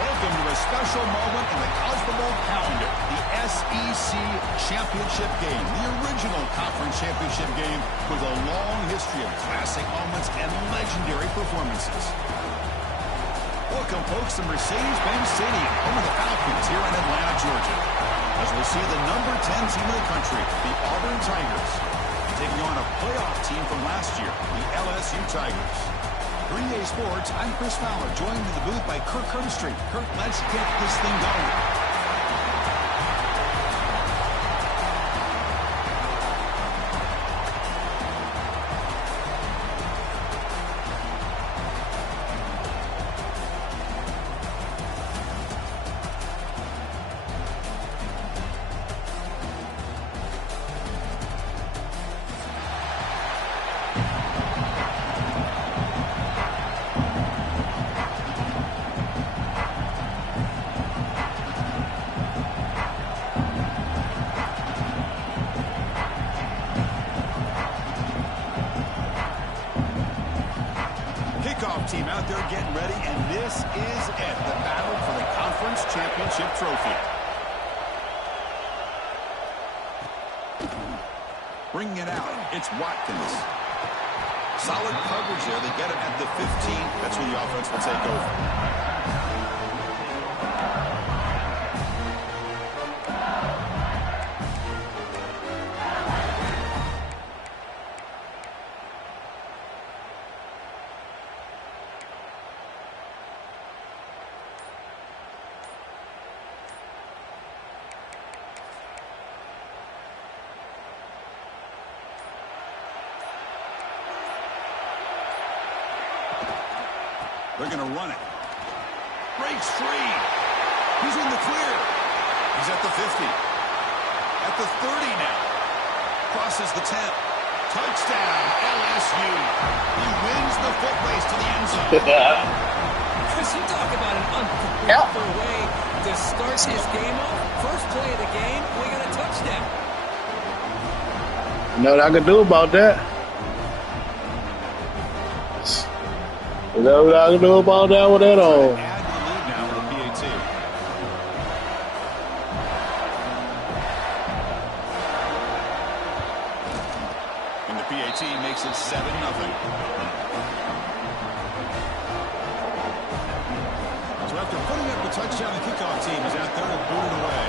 Welcome to a special moment in the college football calendar, the SEC Championship game, the original conference championship game with a long history of classic moments and legendary performances. Welcome, folks, to Mercedes-Benz Stadium, home of the Falcons here in Atlanta, Georgia, as we see the number 10 team in the country, the Auburn Tigers, taking on a playoff team from last year, the LSU Tigers. Green Day Sports, I'm Chris Fowler, joined in the booth by Kirk Herbstreit. Kirk, let's get this thing going. Team out there getting ready, and this is it, the battle for the conference championship trophy. Bringing it out, it's Watkins. Solid coverage there. They get it at the 15. That's where the offense will take over. They're going to run it. Breaks free. He's in the clear. He's at the 50. At the 30 now. Crosses the 10. Touchdown, LSU. He wins the foot race to the end zone. Chris, you talk about an unprepared way to start this game off. First play of the game, we got a touchdown. You know what I can do about that? You know what I can do about that one at all? Add the lead now with the PAT. And the PAT makes it 7-0. So after putting up the touchdown, the kickoff team is out there to boot it away.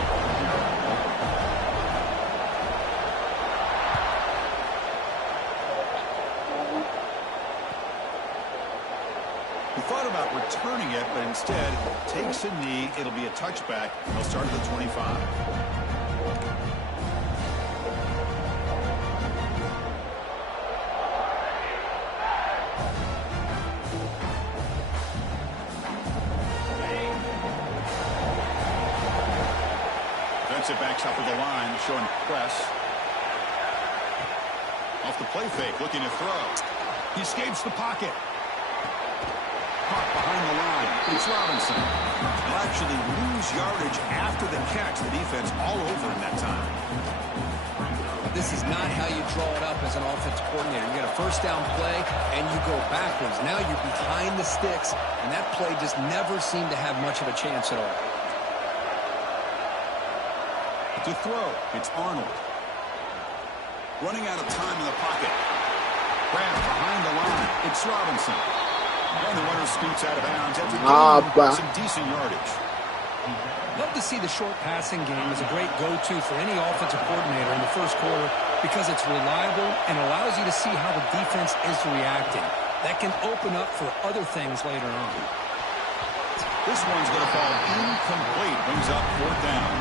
He thought about returning it, but instead takes a knee. It'll be a touchback. He'll start at the 25. Defensive backs up at the line, showing press. Off the play fake, looking to throw. He escapes the pocket. Behind the line, it's Robinson. He'll actually lose yardage after the catch. The defense all over him that time. This is not how you draw it up as an offensive coordinator. You get a first down play, and you go backwards. Now you're behind the sticks, and that play just never seemed to have much of a chance at all. To throw, it's Arnold. Running out of time in the pocket. Grabbed behind the line, it's Robinson. And the runner scoots out of bounds after some decent yardage. Love to see the short passing game as a great go-to for any offensive coordinator in the first quarter because it's reliable and allows you to see how the defense is reacting. That can open up for other things later on. This one's going to fall incomplete. Brings up 4th down.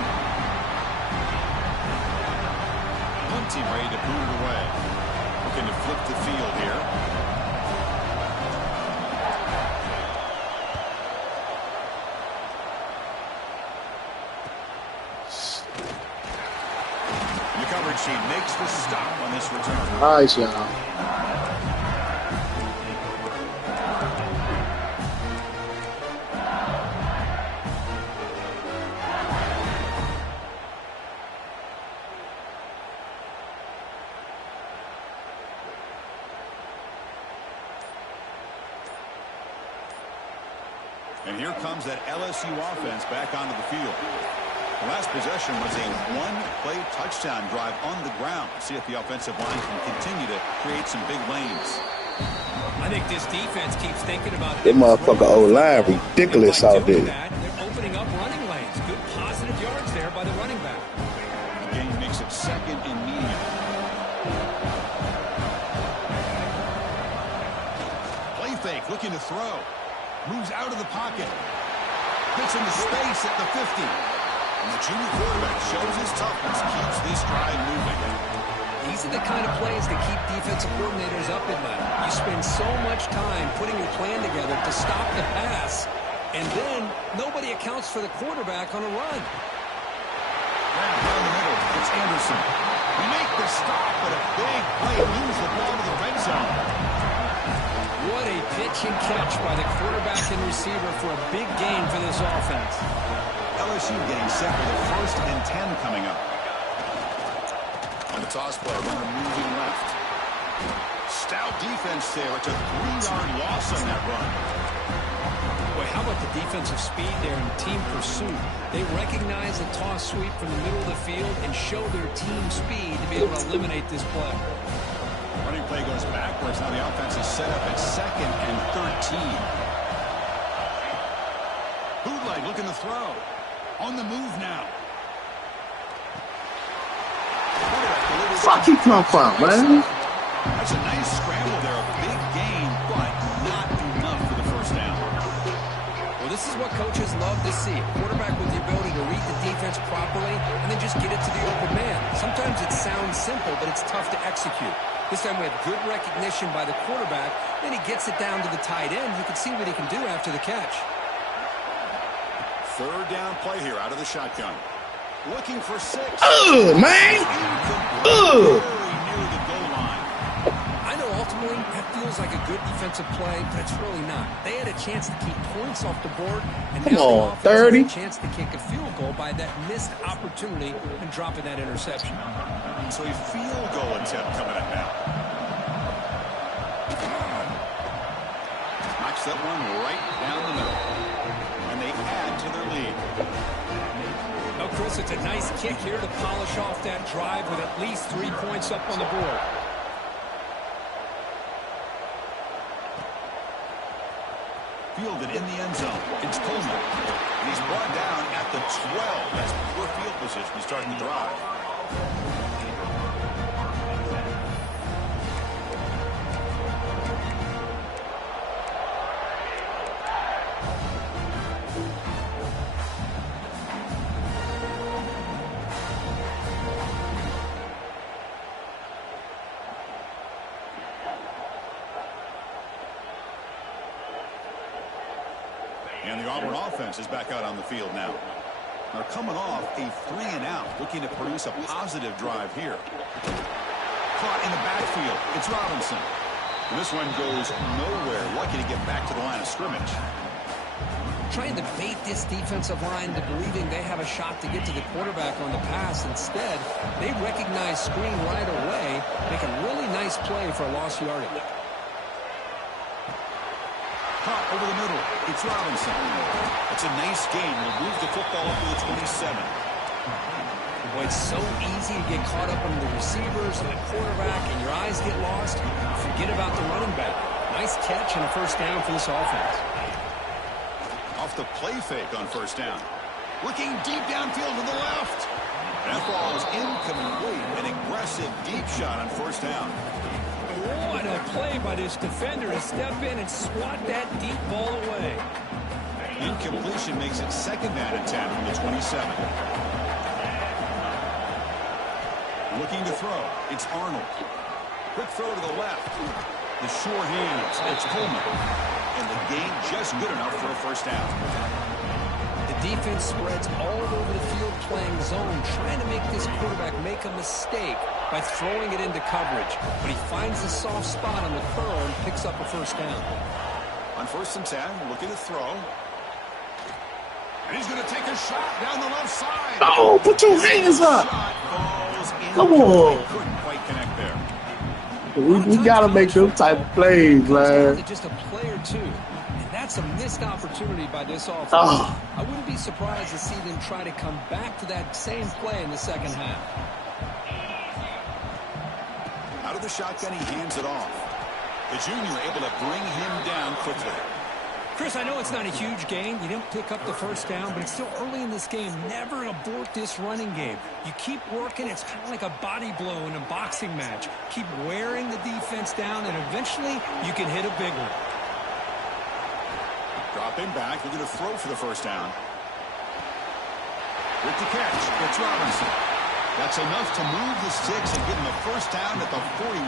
One team ready to boot it away. Looking to flip the field here. She makes the stop on this return. Nice, y'all. And here comes that LSU offense back onto the field. The last possession was a one-play touchdown drive on the ground. See if the offensive line can continue to create some big lanes. I think this defense keeps thinking about that motherfucker O-line ridiculous out there. They're opening up running lanes. Good positive yards there by the running back. The game makes it second and medium. Play fake, looking to throw. Moves out of the pocket. Gets into space at the 50. And the junior quarterback shows his toughness, keeps this drive moving. These are the kind of plays that keep defensive coordinators up at night. You spend so much time putting your plan together to stop the pass, and then nobody accounts for the quarterback on a run. Down the middle, it's Anderson. We make the stop, but a big play moves the ball to the red zone. What a pitch and catch by the quarterback and receiver for a big gain for this offense. LSU getting set for the 1st and 10 coming up. On the toss play, runner moving left. Stout defense there. It's a 3-yard loss on that run. Boy, how about the defensive speed there in team pursuit? They recognize the toss sweep from the middle of the field and show their team speed to be able to eliminate this play. Running play goes backwards. Now the offense is set up at 2nd and 13. Bootleg looking to throw. On the move now. Fuck he come from, man? That's a nice scramble there. A big gain, but not enough for the first down. Well, this is what coaches love to see. A quarterback with the ability to read the defense properly and then just get it to the open man. Sometimes it sounds simple, but it's tough to execute. This time we have good recognition by the quarterback. Then he gets it down to the tight end. You can see what he can do after the catch. 3rd down play here out of the shotgun. Looking for 6. Man! Very near the goal line. I know ultimately that feels like a good defensive play, but it's really not. They had a chance to keep points off the board, and Come now on, the offense 30. has a chance to kick a field goal by that missed opportunity and dropping that interception. So a field goal attempt coming up now. Knocks that one right down the middle. And they add to their lead. Oh, Chris, it's a nice kick here to polish off that drive with at least 3 points up on the board. Fielded in the end zone. It's Coleman. And he's brought down at the 12. That's poor field position to start the drive. And the Auburn offense is back out on the field now. They're coming off a 3-and-out, looking to produce a positive drive here. Caught in the backfield. It's Robinson. And this one goes nowhere. Lucky to get back to the line of scrimmage. Trying to bait this defensive line to believing they have a shot to get to the quarterback on the pass. Instead, they recognize screen right away, make a really nice play for a lost yardage. Caught over the middle. It's Robinson. It's a nice gain. They'll move the football up to the 27. Boy, it's so easy to get caught up on the receivers and the quarterback, and your eyes get lost. Forget about the running back. Nice catch and a 1st down for this offense. Off the play fake on 1st down. Looking deep downfield to the left. That ball is incomplete. An aggressive deep shot on 1st down. What a play by this defender to step in and swat that deep ball away. Incompletion makes it 2nd down and 10 from the 27. Looking to throw. It's Arnold. Quick throw to the left. The sure hands. It's Coleman. And the gain just good enough for a 1st down. The defense spreads all over the field playing zone, trying to make this quarterback make a mistake by throwing it into coverage. But he finds the soft spot on the curl and picks up a 1st down. On 1st and 10, looking to throw. And he's going to take a shot down the left side. Oh, put your hands up. Come on. Couldn't quite connect there. We got to make those type of plays, man. Just a play or two. And that's That's a missed opportunity by this offense. Oh. I wouldn't be surprised to see them try to come back to that same play in the second half. Out of the shotgun, he hands it off. The junior able to bring him down quickly. Chris, I know it's not a huge gain. You didn't pick up the first down, but it's still early in this game. Never abort this running game. You keep working. It's kind of like a body blow in a boxing match. Keep wearing the defense down, and eventually you can hit a big one. Dropping back. They're going to throw for the first down. With the catch, it's Robinson. That's enough to move the sticks and give him a first down at the 41.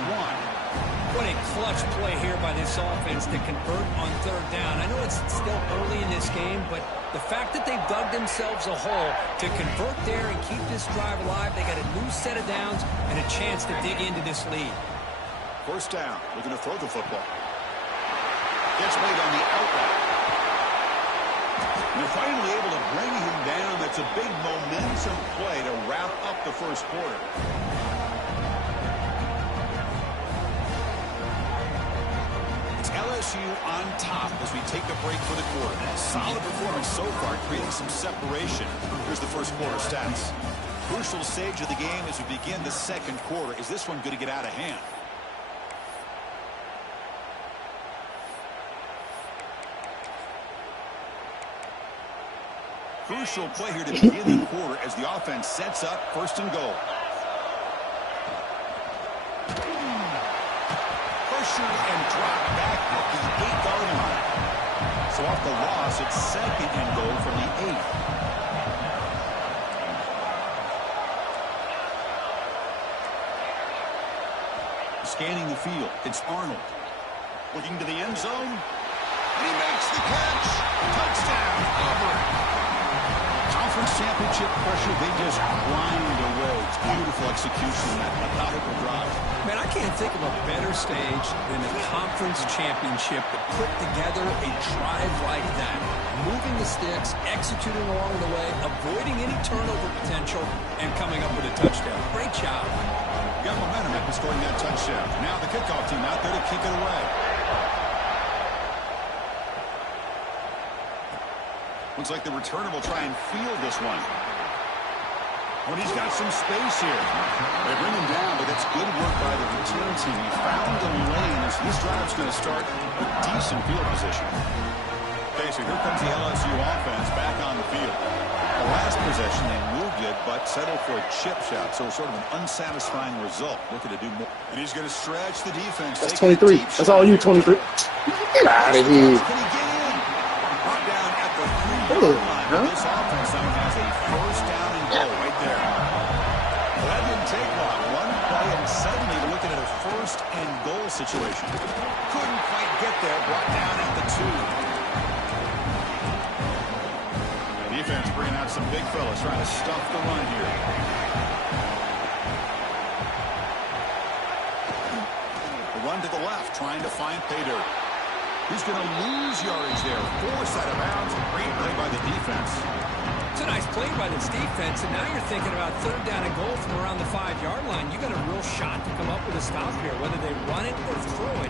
What a clutch play here by this offense to convert on third down. I know it's still early in this game, but the fact that they've dug themselves a hole to convert there and keep this drive alive, they got a new set of downs and a chance to dig into this lead. First down. We're going to throw the football. Gets made on the outright. They're finally able to bring him down. That's a big momentum play to wrap up the first quarter. LSU on top as we take a break for the quarter. Solid performance so far, creating some separation. Here's the first quarter stats. Crucial stage of the game as we begin the second quarter. Is this one going to get out of hand? Crucial play here to begin the quarter as the offense sets up first and goal. And drop back at the 8-yard line. So off the loss, it's second and goal from the 8. Scanning the field, it's Arnold. Looking to the end zone. And he makes the catch. Touchdown, Auburn. Conference championship pressure, they just grind away. It's beautiful execution in that methodical drive. Man, I can't think of a better stage than a conference championship to put together a drive like that. Moving the sticks, executing along the way, avoiding any turnover potential, and coming up with a touchdown. Great job. Got momentum after scoring that touchdown. Now the kickoff team out there to kick it away. Looks like the returner will try and field this one. When he's got some space here. They bring him down, but that's good work by the return team. He found the lane as this drive's going to start with decent field position. Okay, so here comes the LSU offense back on the field. The last possession, they moved it, but settled for a chip shot, so sort of an unsatisfying result. Looking to do more. And he's going to stretch the defense. That's 23. That's all you, 23. Get out of here. Can he get in? Brought down at the 3-yard line. Huh? This offense now has a first down and goal right there. Well, that didn't take long. One play, and suddenly we're looking at a first and goal situation. Couldn't quite get there. Brought down at the 2. Defense bringing out some big fellas trying to stuff the run here. The run to the left, trying to find pay dirt. He's going to lose yardage there. Forced out of bounds. Great play by the defense. It's a nice play by this defense, and now you're thinking about third down and goal from around the 5-yard line. You got a real shot to come up with a stop here, whether they run it or throw it.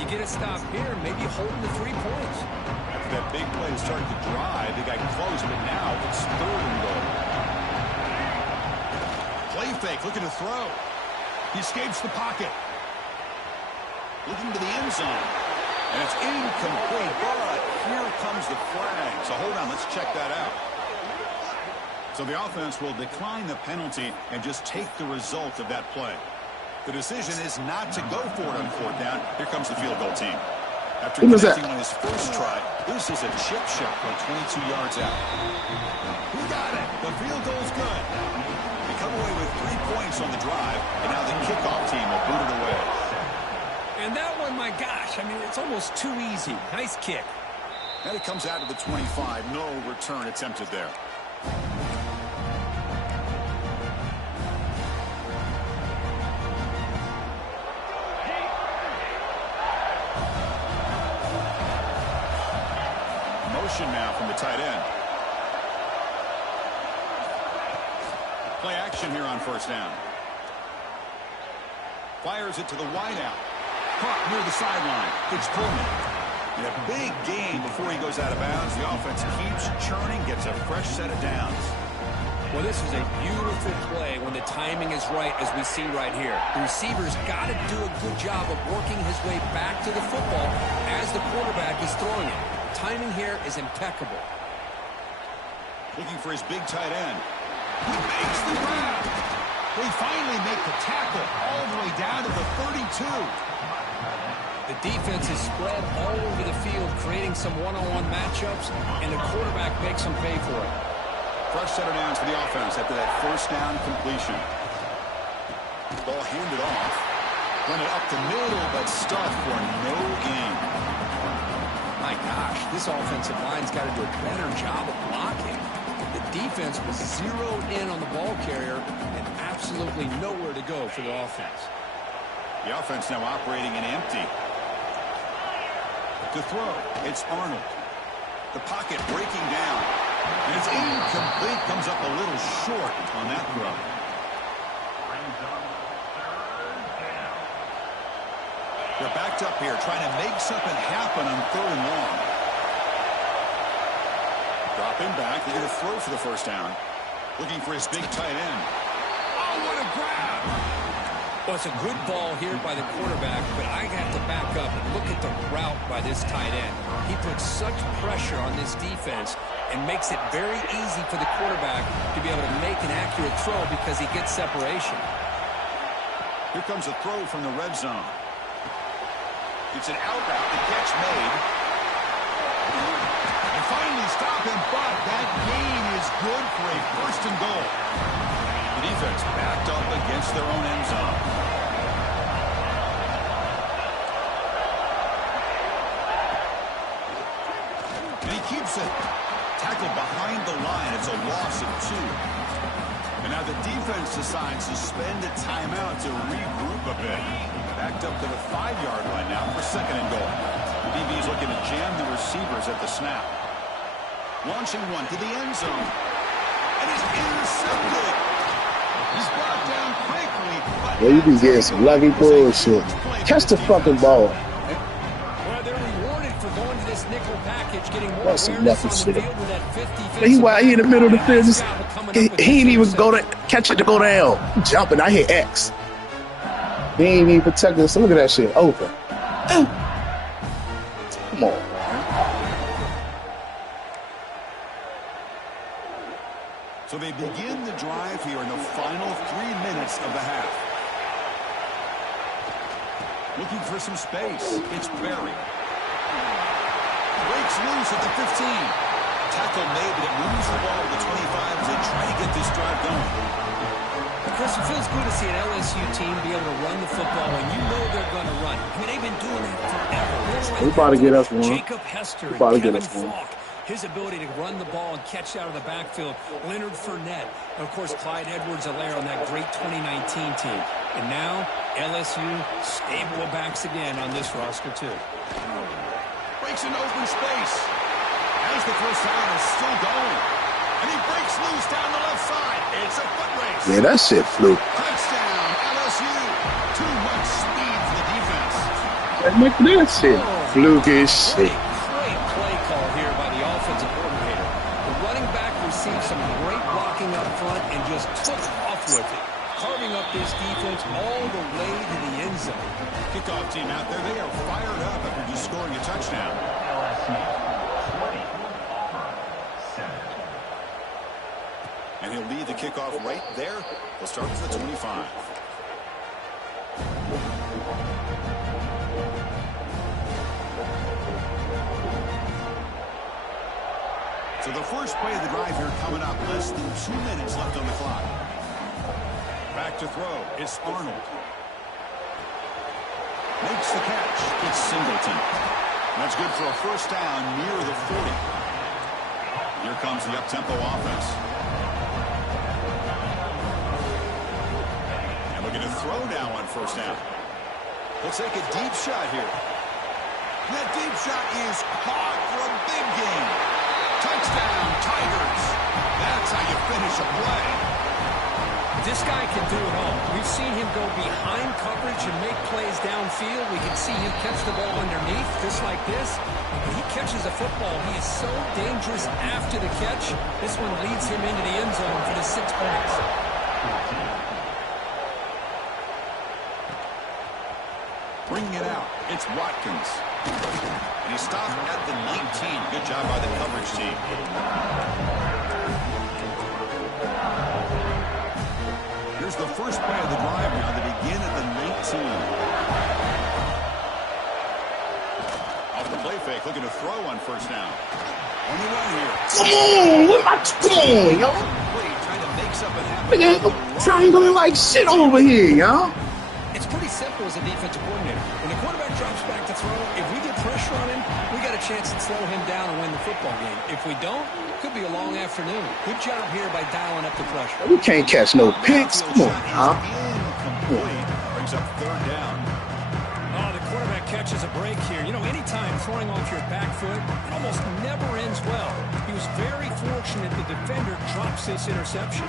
You get a stop here, maybe holding the 3 points. After that big play to start the drive, they got close, but now it's third and goal. Play fake, looking to throw. He escapes the pocket. Looking to the end zone. And it's incomplete, but here comes the flag. So hold on, let's check that out. So the offense will decline the penalty and just take the result of that play. The decision is not to go for it on fourth down. Here comes the field goal team. After connecting on his first try, this is a chip shot from 22 yards out. Who got it? The field goal's good. They come away with 3 points on the drive, and now the kickoff team will boot it away. And that one, my gosh, I mean, it's almost too easy. Nice kick. And it comes out to the 25. No return attempted there. Motion now from the tight end. Play action here on first down. Fires it to the wideout. Caught near the sideline. It's Coleman. In a big game before he goes out of bounds, the offense keeps churning, gets a fresh set of downs. Well, this is a beautiful play when the timing is right, as we see right here. The receiver's got to do a good job of working his way back to the football as the quarterback is throwing it. Timing here is impeccable. Looking for his big tight end. He makes the grab. They finally make the tackle all the way down to the 32. The defense is spread all over the field, creating some one-on-one matchups, and the quarterback makes them pay for it. Fresh set of downs for the offense after that first down completion. Ball handed off. Run it up the middle, but stuffed for no gain. My gosh, this offensive line's got to do a better job of blocking. The defense was zeroed in on the ball carrier and absolutely nowhere to go for the offense. The offense now operating in empty. To throw, it's Arnold. The pocket breaking down. And it's incomplete. Comes up a little short on that throw. They're backed up here, trying to make something happen on 3rd and long. Dropping back. They're going to throw for the first down. Looking for his big tight end. Oh, what a grab! Well, it's a good ball here by the quarterback, but I have to back up and look at the route by this tight end. He puts such pressure on this defense and makes it very easy for the quarterback to be able to make an accurate throw because he gets separation. Here comes a throw from the red zone. It's an out route. The catch made. And finally stop him, but that gain is good for a 1st and goal. The defense backed up against their own end zone. And he keeps it. Tackled behind the line. It's a loss of 2. And now the defense decides to spend a timeout to regroup a bit. Backed up to the 5-yard line now for 2nd and goal. The DB is looking to jam the receivers at the snap. Launching one to the end zone. And he's intercepted. He's brought down quickly. Yeah, you be getting some lucky bullshit. Catch the fucking ball. Well, they're rewarded for going to this nickel package, getting more That's some awareness lucky on the shit. field with that 50. He in the middle of the field. He ain't even go to catch it to go down. He jumping. I hit X. He ain't even protecting us. So look at that shit. Open. Come on. So they begin the drive here in the final 3 minutes of the half. Looking for some space. It's Berry. Breaks loose at the 15. Tackle made, but it moves the ball to the 25 as they try to get this drive going. Chris, it feels good to see an LSU team be able to run the football when you know they're going to run. I mean, they've been doing that forever. We about to get us one. Jacob Hester and Kevin Falk. His ability to run the ball and catch out of the backfield. Leonard Fournette. And, of course, Clyde Edwards-Helaire on that great 2019 team. And now, LSU stable of backs again on this roster, too. Breaks an open space. As the first down is still going. And he breaks loose down the left side. It's a foot race. Yeah, that shit flew. Touchdown, LSU. Too much speed for the defense. That shit flukish shit. Great play call here by the offensive coordinator. The running back received some great blocking up front and just took off with it, carving up this defense all the way to the end zone. Kickoff team out there, they are fired up after just scoring a touchdown. And he'll lead the kickoff right there. He'll start with the 25. So the first play of the drive here coming up. Less than 2 minutes left on the clock. Back to throw. It's Arnold. Makes the catch. It's Singleton. That's good for a first down near the 40. Here comes the up-tempo offense. And looking to throw now on first down. He'll take a deep shot here. That deep shot is caught for a big gain. Touchdown, Tigers. That's how you finish a play. This guy can do it all. We've seen him go behind coverage and make plays downfield. We can see him catch the ball underneath, just like this. When he catches a football, he is so dangerous after the catch. This one leads him into the end zone for the 6 points. Bringing it out, it's Watkins. And he stopped at the 19. Good job by the coverage team. Here's the first play of the drive now. They begin at the 19. Off the play fake, looking to throw on first down. On the run here. Come on, what am I doing, yo? Trying to make something happen. Triangling like shit over here, y'all. It's pretty simple as a defensive coordinator. When the quarterback drops back to throw, if we get pressure on him, we got a chance to slow him down and win the football game. If we don't, it could be a long afternoon. Good job here by dialing up the pressure. We can't catch no picks. Come on, huh? Incomplete. Brings up third down. Oh, the quarterback catches a break here. You know, anytime throwing off your back foot, it almost never ends well. He was very fortunate the defender drops this interception.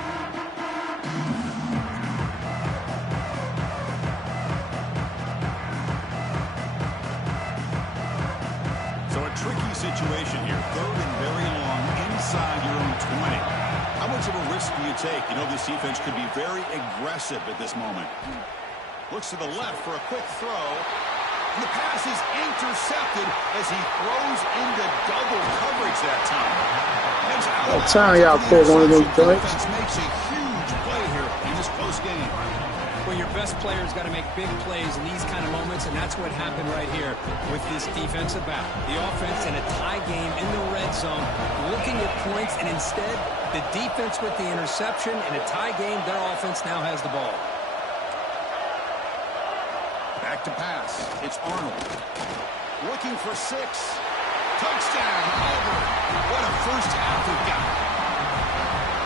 Tricky situation here. Third and very long inside your own 20. How much of a risk do you take? You know, this defense could be very aggressive at this moment. Looks to the left for a quick throw. And the pass is intercepted as he throws into double coverage that time. What time y'all pull one of those joints? Makes a huge play here in this close game. Well, your best player's got to make big plays in these kind of moments, and that's what happened right here with this defensive back. The offense in a tie game in the red zone, looking at points, and instead, the defense with the interception. In a tie game, their offense now has the ball. Back to pass. It's Arnold. Looking for 6. Touchdown, Auburn. What a first half we've got.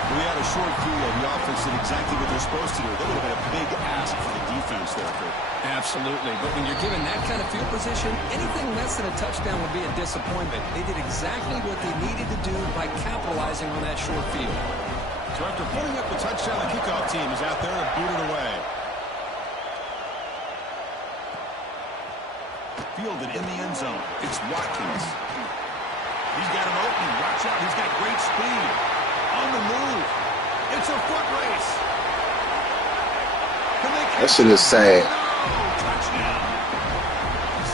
We had a short field. The offense did exactly what they're supposed to do. That would have been a big ask for the defense there, Kurt. Absolutely. But when you're given that kind of field position, anything less than a touchdown would be a disappointment. They did exactly what they needed to do by capitalizing on that short field. So after putting up the touchdown, the kickoff team is out there to boot it away. Fielded in the end zone. It's Watkins. He's got him open. Watch out. He's got great speed. On the move. It's a foot race. That shit is sad. Touchdown.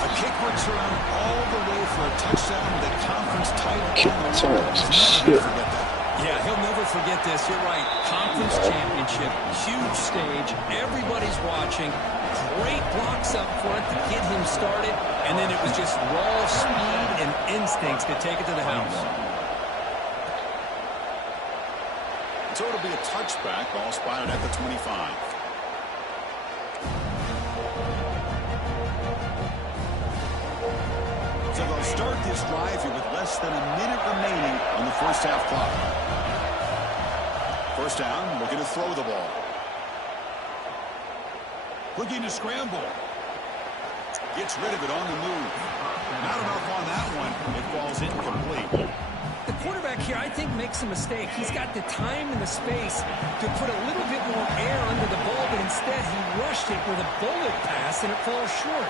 A kick return all the way for a touchdown. The conference title. Kick return. Shit. Yeah, he'll never forget this. You're right. Conference championship. Huge stage. Everybody's watching. Great blocks up front to get him started. And then it was just raw speed and instincts to take it to the house. So it'll be a touchback. Ball spotted at the 25. So they'll start this drive here with less than a minute remaining on the first half clock. First down, looking to throw the ball. Looking to scramble. Gets rid of it on the move. Not enough on that one. It falls incomplete. The quarterback here, I think, makes a mistake. He's got the time and the space to put a little bit more air under the ball, but instead he rushed it with a bullet pass, and it falls short.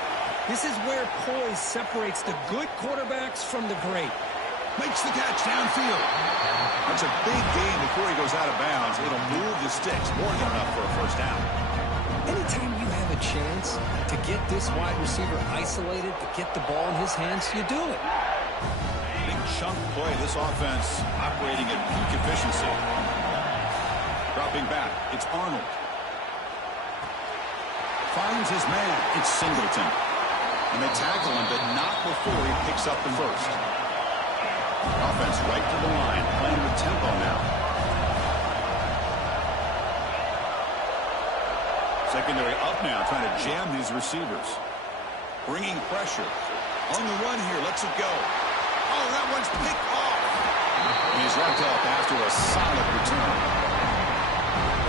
This is where poise separates the good quarterbacks from the great. Makes the catch downfield. That's a big gain before he goes out of bounds. It'll move the sticks. More than enough for a first down. Anytime you have a chance to get this wide receiver isolated, to get the ball in his hands, you do it. Big chunk play. This offense operating at peak efficiency. Dropping back. It's Arnold. Finds his man. It's Singleton. And they tackle him, but not before he picks up the first. Offense right to the line. Playing with tempo now. Secondary up now, trying to jam these receivers. Bringing pressure. On the run here, lets it go. Oh, that one's picked off. And he's wrapped up after a solid return.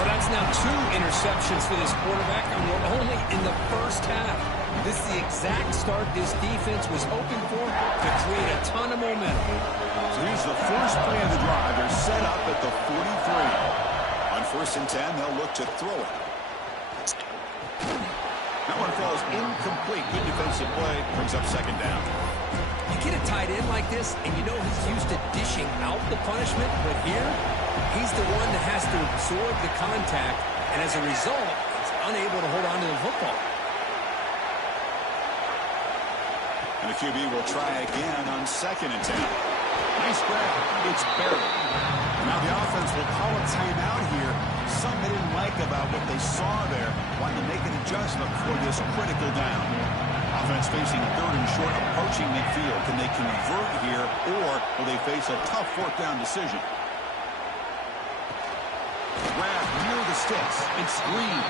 Well, that's now 2 interceptions for this quarterback, and we're only in the first half. This is the exact start this defense was hoping for to create a ton of momentum. So here's the first play of the drive. They're set up at the 43. On first and 10, they'll look to throw it. That one falls incomplete. Good defensive play. Brings up second down. You get a tight end like this, and you know he's used to dishing out the punishment, but here, he's the one that has to absorb the contact, and as a result, he's unable to hold on to the football. And the QB will try again on second and 10. Nice grab. It's barely. Now the offense will call a timeout here. Something they didn't like about what they saw there. Wanting to make an adjustment for this critical down. Offense facing third and short, approaching midfield. Can they convert here, or will they face a tough fourth down decision? Grab near the sticks. It's Green.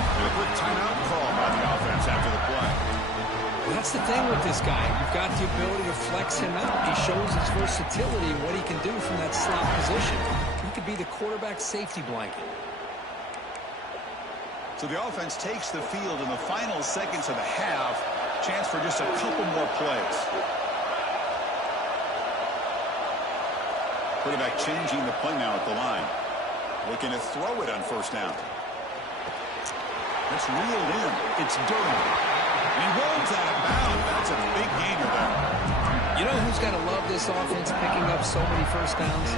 And a quick timeout call by the offense after the play. That's the thing with this guy. You've got the ability to flex him out. He shows his versatility and what he can do from that slot position. He could be the quarterback's safety blanket. So the offense takes the field in the final seconds of the half. Chance for just a couple more plays. Quarterback changing the play now at the line. Looking to throw it on first down. It's reeled in. It's Durham. And he rolls out of bounds. That's a big gainer there. You know who's got to love this offense picking up so many first downs?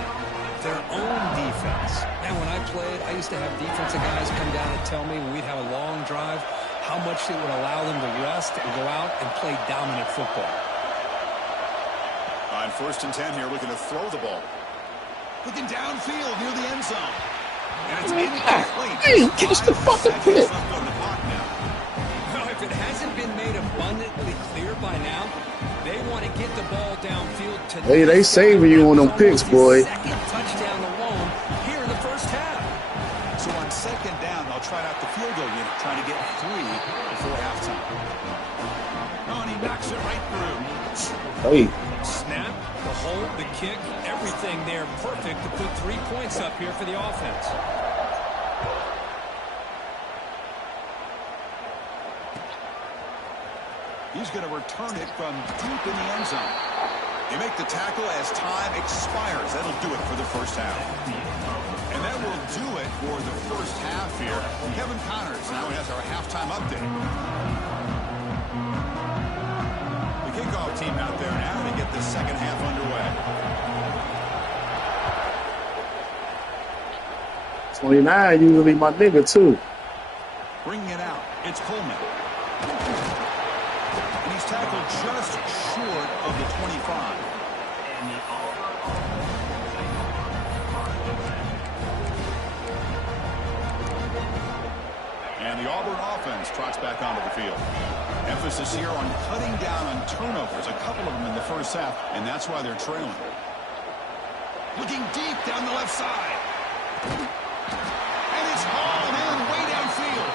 Their own defense. And when I played, I used to have defensive guys come down and tell me when we'd have a long drive how much it would allow them to rest and go out and play dominant football. On first and 10 here, looking to throw the ball. Looking downfield near the end zone. And it's incomplete. Hey, catch the fucking pick. Well, if it hasn't been made abundantly clear by now, they want to get the ball downfield to Hey, they saving you on them picks, boy. Second touchdown alone here in the first half. So on second down, they'll try out the field goal unit, trying to get 3 before halftime. Oh, and he knocks it right through. Hey. Snap, the hold, the kick, everything there perfect to put 3 points up here for the offense. He's going to return it from deep in the end zone. They make the tackle as time expires. That'll do it for the first half. And that will do it for the first half here. Kevin Connors now has our halftime update. The kickoff team out there now to get the second half underway. 29 usually my nigga, too. Bringing it out. It's Coleman. And he's tackled just short of the 25. And the Auburn offense trots back onto the field. Emphasis here on cutting down on turnovers, a couple of them in the first half, and that's why they're trailing. Looking deep down the left side. And it's hauled in way downfield.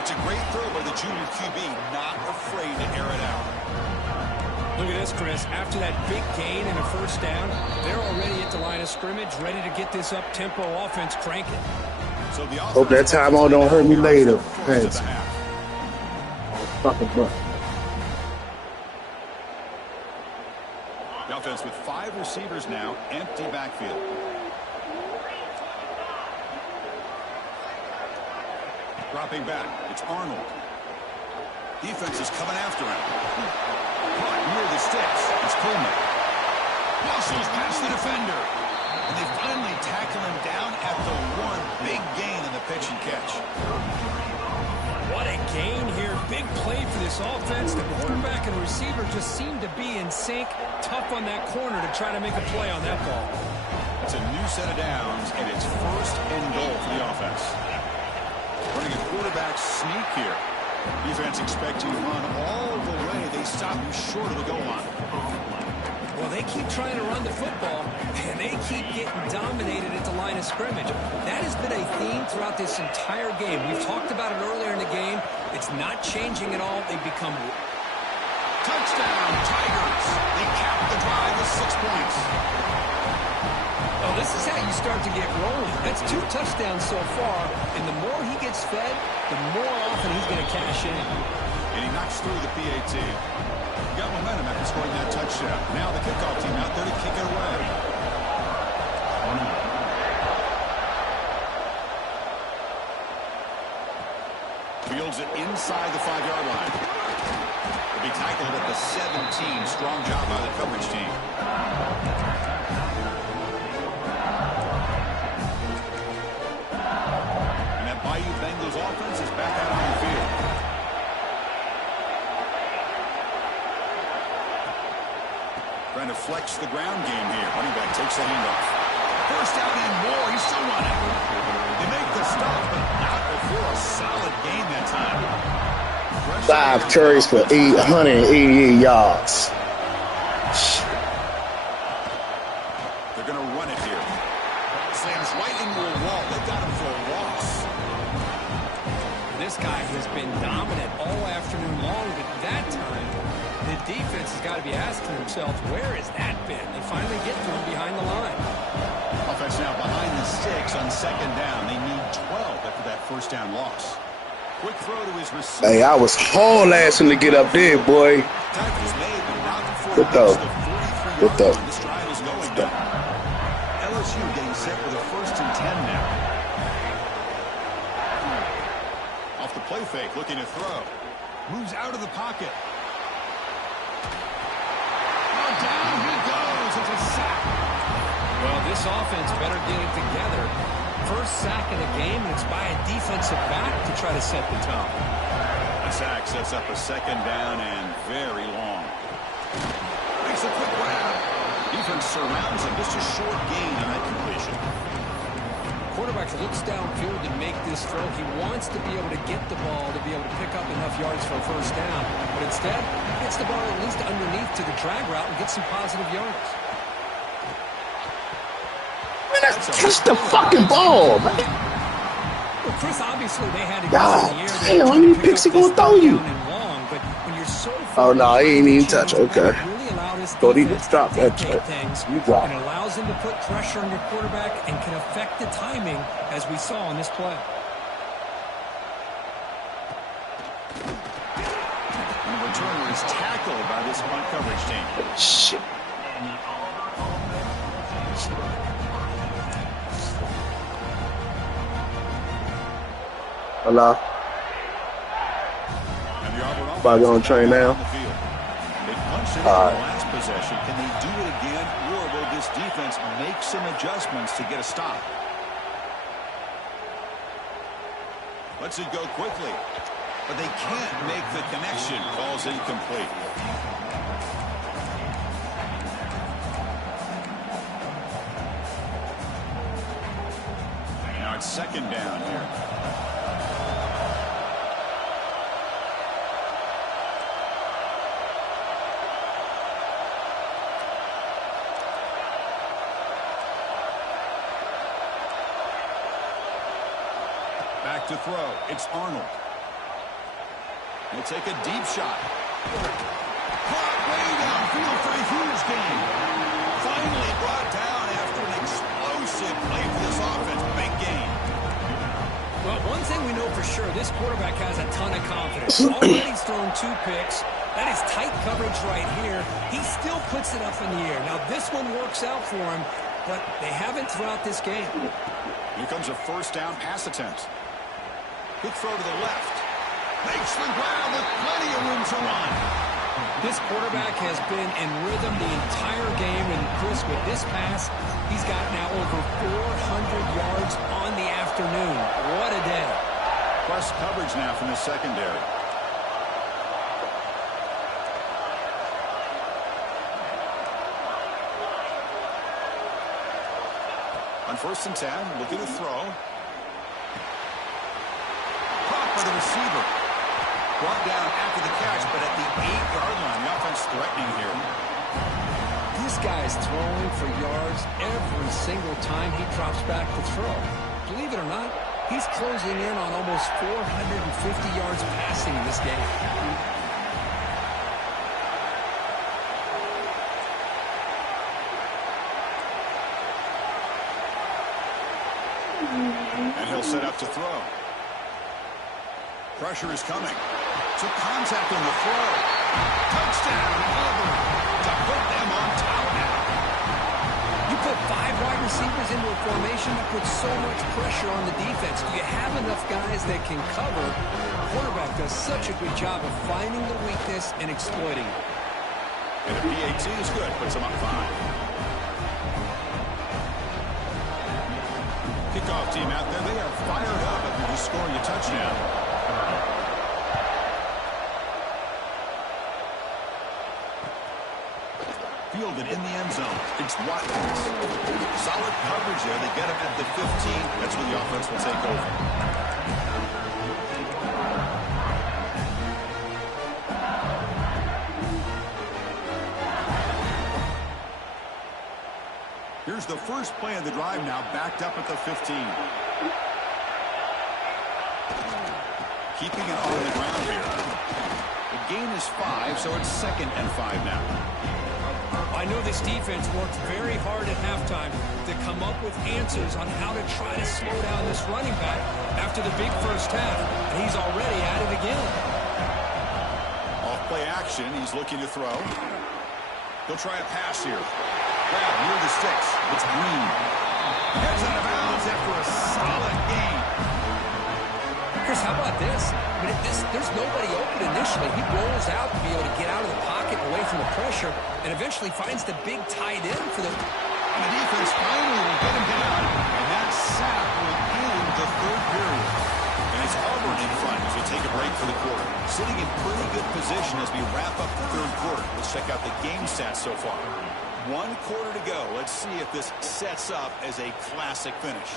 It's a great throw by the junior QB, not afraid to air it out. Look at this, Chris. After that big gain and a first down, they're already at the line of scrimmage, ready to get this up-tempo offense cranking. So the Hope that timeout don't hurt me later. Thanks. Fucking butt. The offense with 5 receivers now, empty backfield. Dropping back, it's Arnold. Defense is coming after him. Caught near the sticks, it's Coleman. Muscles past the defender. And they finally tackle him down at the 1. Big gain in the pitch and catch. What a gain here. Big play for this offense. The quarterback and receiver just seem to be in sync. Tough on that corner to try to make a play on that ball. It's a new set of downs, and it's first and goal for the offense. Running a quarterback sneak here. Defense expecting to run all the way. They stop him short of the goal line. Well, they keep trying to run the football, and they keep getting dominated at the line of scrimmage. That has been a theme throughout this entire game. We've talked about it earlier in the game. It's not changing at all. They've become... Touchdown, Tigers. They cap the drive with 6 points. Oh, this is how you start to get rolling. That's 2 touchdowns so far, and the more he gets fed, the more often he's going to cash in. And he knocks through the PAT. Got momentum after scoring that touchdown. Now the kickoff team out there to kick it away. tackles it inside the 5-yard line. He'll be tackled at the 17. Strong job by the coverage team. And that Bayou Bengals offense is back out on the field. Trying to flex the ground game here. Running back takes the handoff. First down and more. He's still running. They make the stop, but not before a solid gain that time. 5 carries for 888 yards. They're going to run it here. Slams right into a wall. They got him for a loss. This guy has been dominant all afternoon long, but that time the defense has got to be asking themselves, where has that been? They finally get to him behind the line. Offense now behind the 6 on 2nd down. They need 12 after that first down loss. Quick throw to his receiver. Hey, I was haul-assing to get up there, boy. Tackles made, but not before Good throw. the 43-yard Good throw. line. This drive is going down. LSU getting set with a 1st and 10 now. Off the play fake, looking to throw. Moves out of the pocket. Now down he goes. It's a sack. Well, this offense better get it together. First sack of the game, and it's by a defensive back to try to set the tone. The sack sets up a 2nd down and very long. Makes a quick grab. Defense surrounds him. Just a short gain on that completion. Quarterback looks downfield to make this throw. He wants to be able to get the ball to be able to pick up enough yards for a first down. But instead, he gets the ball at least underneath to the drag route and gets some positive yards. Catch the fucking ball, man. Well, Chris, obviously they had to go God in the air. damn, how many picks he gonna throw you? Long, but when you're so Oh, no, he ain't even touch. Okay. really allow this Thought he defense just dropped to that dictate shit. things. You dropped. It allows him to put pressure on your quarterback and can affect the timing, as we saw on this play. And the returner is tackled by this punt coverage team. Shit. Hello. And the Auburn About to go on train now. on the field. They punched it in All the right. last possession. Can they do it again, or will this defense make some adjustments to get a stop? Lets it go quickly, but they can't make the connection. Ball's incomplete. Now it's 2nd down here. Back to throw. It's Arnold. He'll take a deep shot. Caught way downfield for a huge gain. Finally brought down after an explosive play for this offense. Big gain. Well, one thing we know for sure, this quarterback has a ton of confidence. Already he's thrown 2 picks. That is tight coverage right here. He still puts it up in the air. Now, this one works out for him, but they haven't throughout this game. Here comes a 1st down pass attempt. Quick throw to the left. Makes the ground with plenty of room to run. This quarterback has been in rhythm the entire game, and Chris, with this pass, he's got now over 400 yards on the afternoon. What a day. Plus coverage now from the secondary. On 1st and 10, looking to throw. Caught by the receiver. Brought down after the catch, but at the 8-yard line, the offense threatening here. This guy's throwing for yards every single time he drops back to throw. Believe it or not, he's closing in on almost 450 yards passing in this game. And he'll set up to throw. Pressure is coming. Took contact on the throw. Touchdown, Auburn, to put them on top now. You put put 5 wide receivers into a formation that puts so much pressure on the defense. Do you have enough guys that can cover? The quarterback does such a good job of finding the weakness and exploiting it. And a PAT is good. Puts them up 5. Kickoff team out there. They are fired up after just scoring a touchdown. Fielded in the end zone. It's Watkins. Solid coverage there. They get him at the 15. That's where the offense will take over. Here's the first play of the drive now, backed up at the 15. Keeping it on the ground here. The gain is 5, so it's 2nd and 5 now. I know this defense worked very hard at halftime to come up with answers on how to try to slow down this running back after the big first half, and he's already at it again. Off play action, he's looking to throw. He'll try a pass here. Grab near the sticks. It's Green. Heads out of bounds after a solid gain. Chris, how about this? I mean, there's nobody open initially. He rolls out to be able to get out of the pocket away from the pressure and eventually finds the big tight end for the... And the defense finally will get him down. And that sack will end the 3rd period. And it's Auburn in front as we take a break for the quarter. Sitting in pretty good position as we wrap up the 3rd quarter. Let's check out the game stats so far. 1 quarter to go. Let's see if this sets up as a classic finish.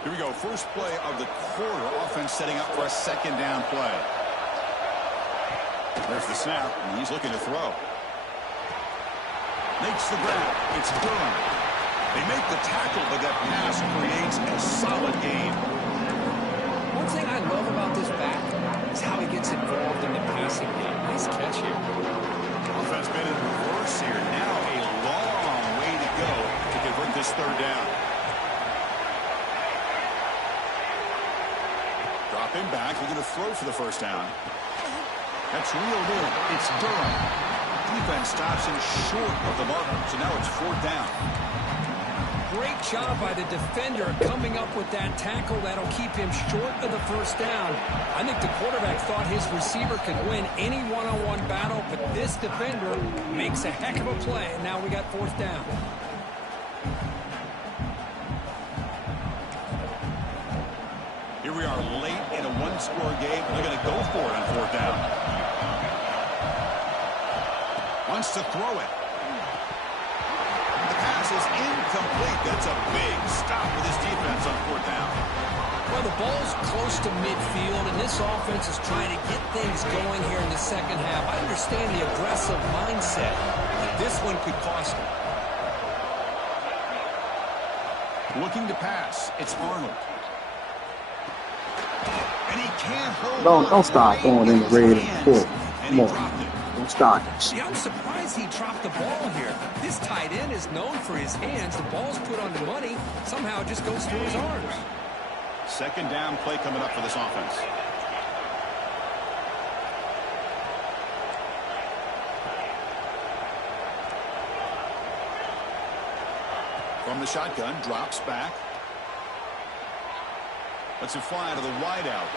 Here we go. First play of the quarter. Offense setting up for a 2nd down play. There's the snap, and he's looking to throw. Makes the grab. It's Durham. They make the tackle, but that pass creates a solid gain. One thing I love about this back is how he gets involved in the passing game. Nice catch here. Offense been in reverse here. Now a long way to go to convert this 3rd down. Drop him back. We're going to throw for the 1st down. That's reeled in. It's Durham. Defense stops him short of the marker. So now it's 4th down. Great job by the defender coming up with that tackle that'll keep him short of the 1st down. I think the quarterback thought his receiver could win any one-on-one battle, but this defender makes a heck of a play. And now we got 4th down. Here we are late in a 1-score game. They're going to go for it on 4th down. Wants to throw it. The pass is incomplete. That's a big stop with his defense on 4th down. Well, the ball's close to midfield, and this offense is trying to get things going here in the 2nd half. I understand the aggressive mindset, but this one could cost him. Looking to pass. It's Arnold. And he can't hold Don't stop going in the red and full. Come on. Don't stop. See, I'm surprised he dropped the ball here. This tight end is known for his hands. The ball's put on the money. Somehow it just goes through his arms. 2nd down play coming up for this offense. From the shotgun, drops back. Lets it fly to the wideout.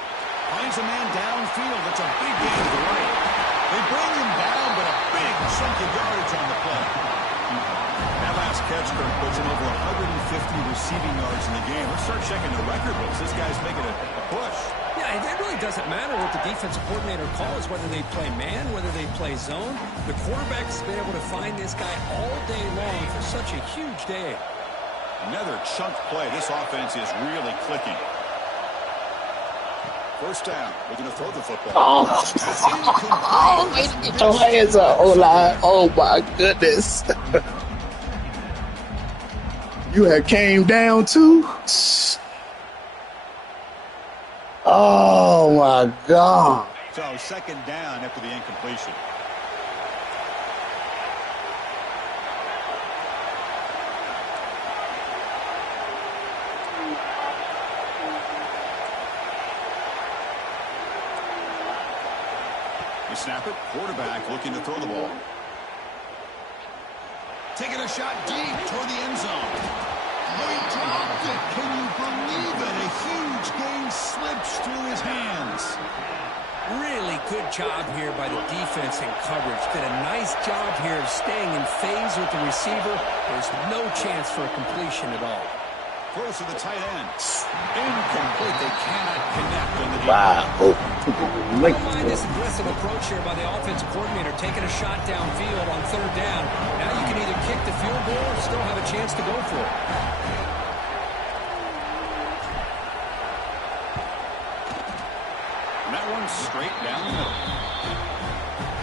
Finds a man downfield. That's a big gain to the right. They bring him down, but a big chunk of yardage on the play. That last catch, Kirk, puts him over 150 receiving yards in the game. Let's start checking the record books. This guy's making a push. Yeah, it really doesn't matter what the defensive coordinator calls, whether they play man, whether they play zone. The quarterback's been able to find this guy all day long for such a huge day. Another chunk play. This offense is really clicking. 1st down. We're going to throw the football. Oh, way to get your hands up, O-line. Oh, my goodness. You had came down, too? Oh, my God. So 2nd down after the incompletion. Snap it. Quarterback looking to throw the ball. Taking a shot deep toward the end zone. Oh, he dropped it. Can you believe it? A huge gain slips through his hands. Really good job here by the defense and coverage. Did a nice job here of staying in phase with the receiver. There's no chance for a completion at all. Throws to the tight end. Incomplete. They cannot connect on the Wow. I don't mind this aggressive approach here by the offensive coordinator, taking a shot downfield on third down. Now you can either kick the field goal or still have a chance to go for it. And that one's straight down the middle.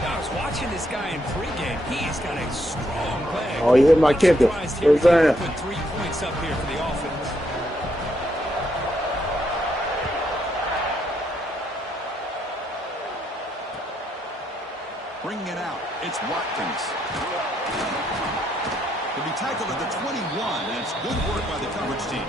Now, I was watching this guy in pregame. He's got a strong leg. Oh, you hit my kicker. Where's that? Put 3 points up here for the offense. Bringing it out, it's Watkins. He'll be tackled at the 21, and it's good work by the coverage team.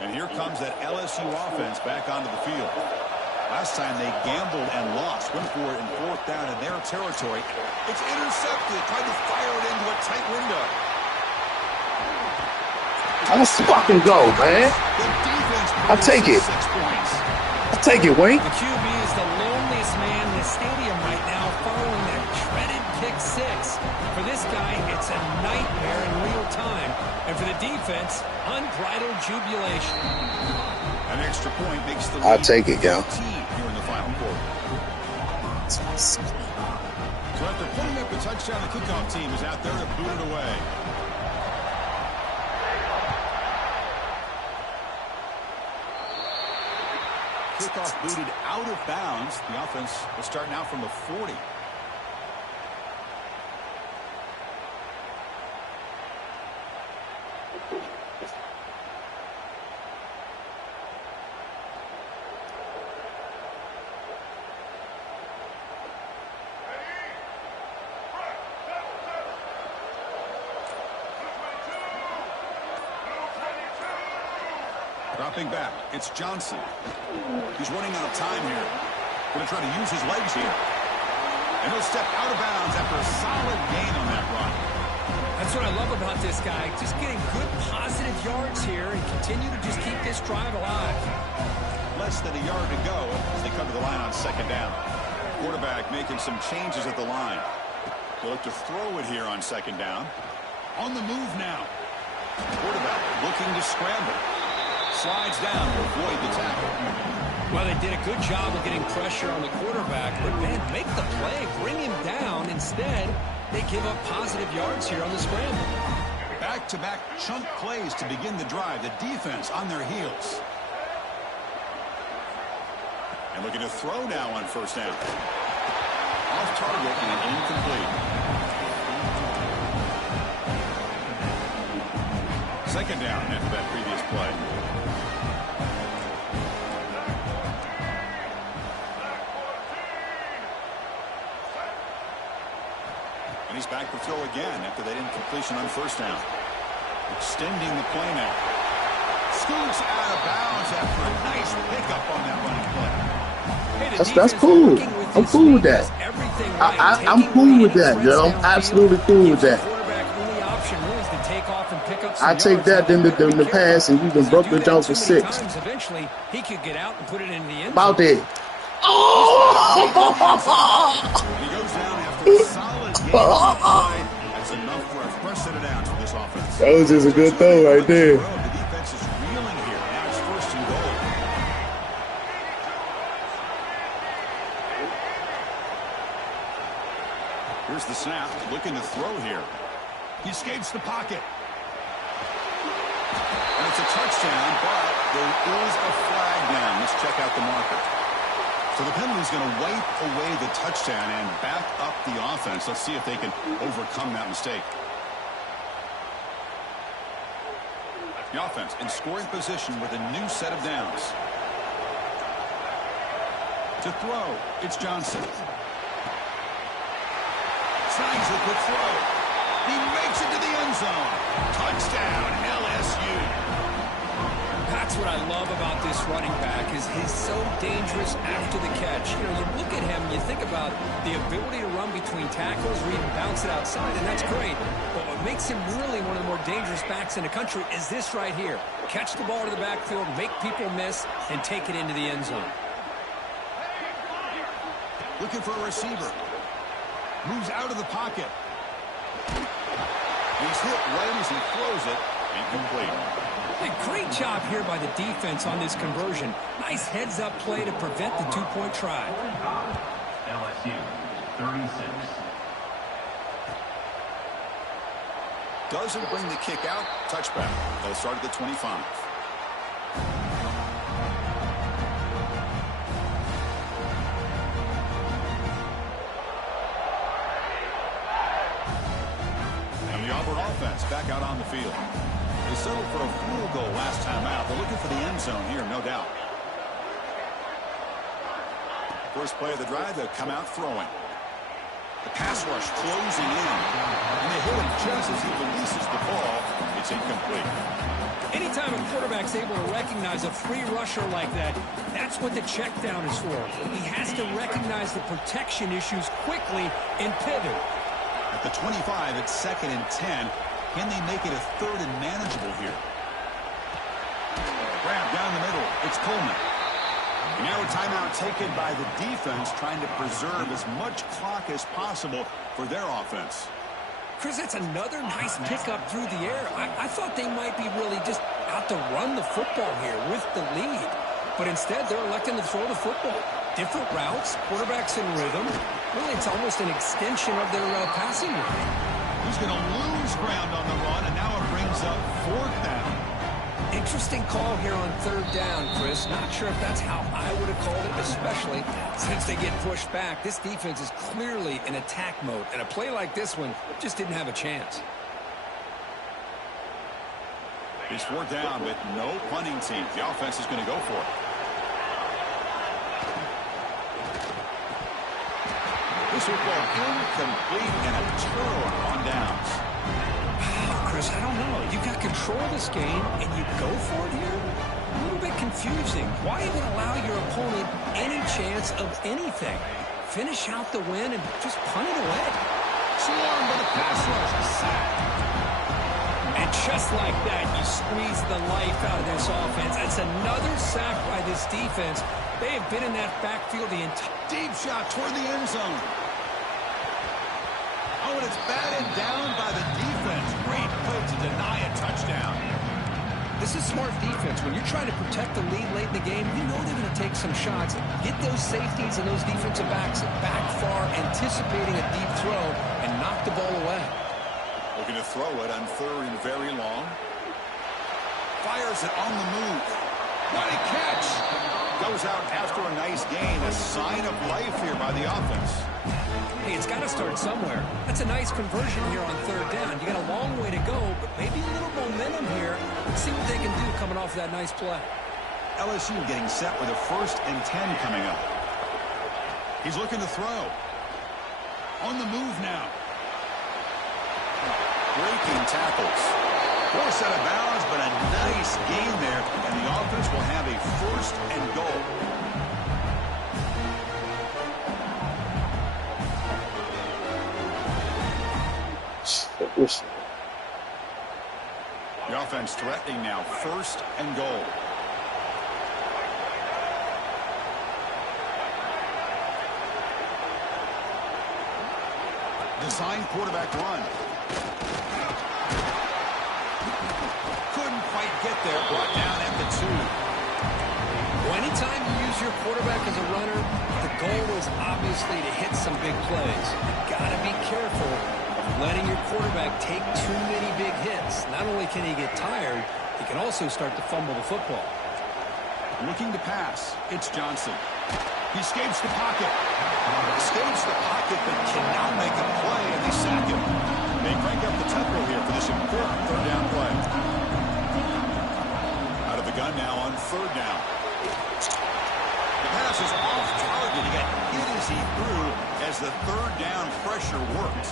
And here comes that LSU offense back onto the field. Last time they gambled and lost. Went for it in 4th down in their territory. It's intercepted. Tried to fire it into a tight window. Let's fucking go, man. The defense I'll take it. 6 points. I'll take it, Wayne. The QB is the loneliest man in the stadium right now following that dreaded pick 6. For this guy, it's a nightmare in real time. And for the defense, unbridled jubilation. An extra point makes the lead. I'll take it, yo. Here in the final quarter. So after putting up a touchdown, the kickoff team is out there to boot it away. Kickoff booted out of bounds. The offense will start now from the 40. Dropping back, it's Johnson. He's running out of time here. Going to try to use his legs here. And he'll step out of bounds after a solid gain on that run. That's what I love about this guy. Just getting good positive yards here and continue to just keep this drive alive. Less than a yard to go as they come to the line on 2nd down. Quarterback making some changes at the line. They'll look to throw it here on 2nd down. On the move now. Quarterback looking to scramble. Slides down to avoid the tackle. Well, they did a good job of getting pressure on the quarterback, but man, make the play, bring him down. Instead, they give up positive yards here on the scramble. Back-to-back chunk plays to begin the drive. The defense on their heels. And looking to throw now on 1st down. Off target and incomplete. 2nd down after that previous play. And he's back to throw again after that incompletion on 1st down. Extending the play now. Scoots out of bounds after a nice pickup on that running play. That's cool. I'm cool with that. I'm cool with that, yo. I'm absolutely cool with that. I take that than the pass and you can broke the jump for 6. Eventually, he could get out and put it in the end. About that. He goes down after a solid game on the play. That's enough for a fresh set of downs for this offense. That was just a good throw right there. The defense is reeling here. Now it's 1st and goal. Here's the snap. Looking to throw here. He escapes the pocket. And it's a touchdown, but there is a flag down. Let's check out the marker. So the penalty is going to wipe away the touchdown and back up the offense. Let's see if they can overcome that mistake. The offense in scoring position with a new set of downs. To throw, it's Johnson. Tries a quick throw. He makes it to the end zone. Touchdown, LSU. That's what I love about this running back is he's so dangerous after the catch. You know, you look at him, you think about the ability to run between tackles or even bounce it outside, and that's great. But what makes him really one of the more dangerous backs in the country is this right here. Catch the ball to the backfield, make people miss, and take it into the end zone. Looking for a receiver. Moves out of the pocket. He's hit right as he throws it. Incomplete. A great job here by the defense on this conversion. Nice heads-up play to prevent the two-point try. LSU, 36. Doesn't bring the kick out. Touchback. They'll start at the 25. And the Auburn offense back out on the field. They settled for a field goal last time out. They're looking for the end zone here, no doubt. First play of the drive, they'll come out throwing. The pass rush closing in. And they hit him just as he releases the ball. It's incomplete. Anytime a quarterback's able to recognize a free rusher like that, that's what the check down is for. He has to recognize the protection issues quickly and pivot. At the 25, it's 2nd and 10. Can they make it a 3rd and manageable here? Grab down the middle. It's Coleman. And now a timeout taken by the defense, trying to preserve as much clock as possible for their offense. Chris, that's another nice pickup through the air. I thought they might be really just out to run the football here with the lead. But instead, they're electing to throw the football. Different routes, quarterbacks in rhythm. Really, it's almost an extension of their passing game. He's going to lose ground on the run, and now it brings up 4th down. Interesting call here on 3rd down, Chris. Not sure if that's how I would have called it, especially since they get pushed back. This defense is clearly in attack mode, and a play like this one just didn't have a chance. It's 4th down, but no punting team. The offense is going to go for it. This will go incomplete and a turnover on downs. Chris, I don't know. You've got control of this game, and you go for it here? A little bit confusing. Why even allow your opponent any chance of anything? Finish out the win and just punt it away. Swarmed by the pass rush. The sack. And just like that, you squeeze the life out of this offense. That's another sack by this defense. They have been in that backfield the entire... Deep shot toward the end zone. Oh, and it's batted down by the defense. Great play to deny a touchdown. This is smart defense. When you're trying to protect the lead late in the game, you know they're going to take some shots. Get those safeties and those defensive backs back far, anticipating a deep throw, and knock the ball away. Looking to throw it on 3rd and very long. Fires it on the move. What a catch! Goes out after a nice gain. A sign of life here by the offense. Hey, it's got to start somewhere. That's a nice conversion here on 3rd down. You got a long way to go, but maybe a little momentum here. Let's see what they can do coming off of that nice play. LSU getting set with a 1st and 10 coming up. He's looking to throw. On the move now. Breaking tackles. Force out of bounds, but a nice gain there, and the offense will have a 1st and goal. The offense threatening now, 1st and goal. Design quarterback run. Couldn't quite get there, brought down at the 2. Well, anytime you use your quarterback as a runner, the goal is obviously to hit some big plays. You've got to be careful of letting your quarterback take too many big hits. Not only can he get tired, he can also start to fumble the football. Looking to pass. It's Johnson. He escapes the pocket. Escapes the pocket, but cannot make a play, and they sack him. They crank up the tempo here for this important 3rd down play. Out of the gun now on 3rd down. The pass is off target. He got hit his as he threw as the third down pressure worked.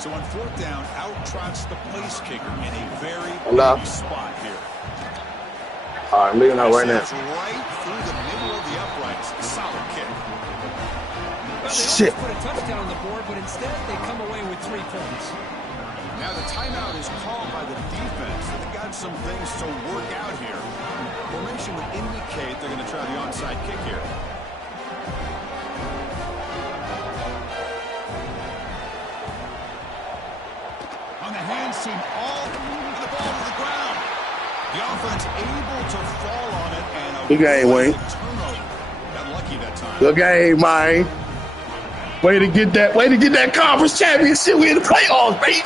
So on fourth down, out trots the place kicker in a very big spot here. All right, I'm leaving out right now. Right through the middle of the uprights. Solid kick. Well, Shit. Put a touchdown on the board, but instead they come away with 3 points. Now the timeout is called by the defense. They've got some things to work out here. Formation would indicate they're going to try the onside kick here. On the hands team, all the ball to the ground. The offense able to fall on it and a Good game, Wayne. turnover. Got lucky that time. Good game, man. Way to get that conference championship. We in the playoffs, baby.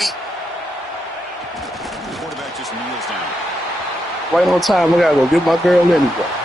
The quarterback just kneels down. Right on time. I gotta go get my girl anyway.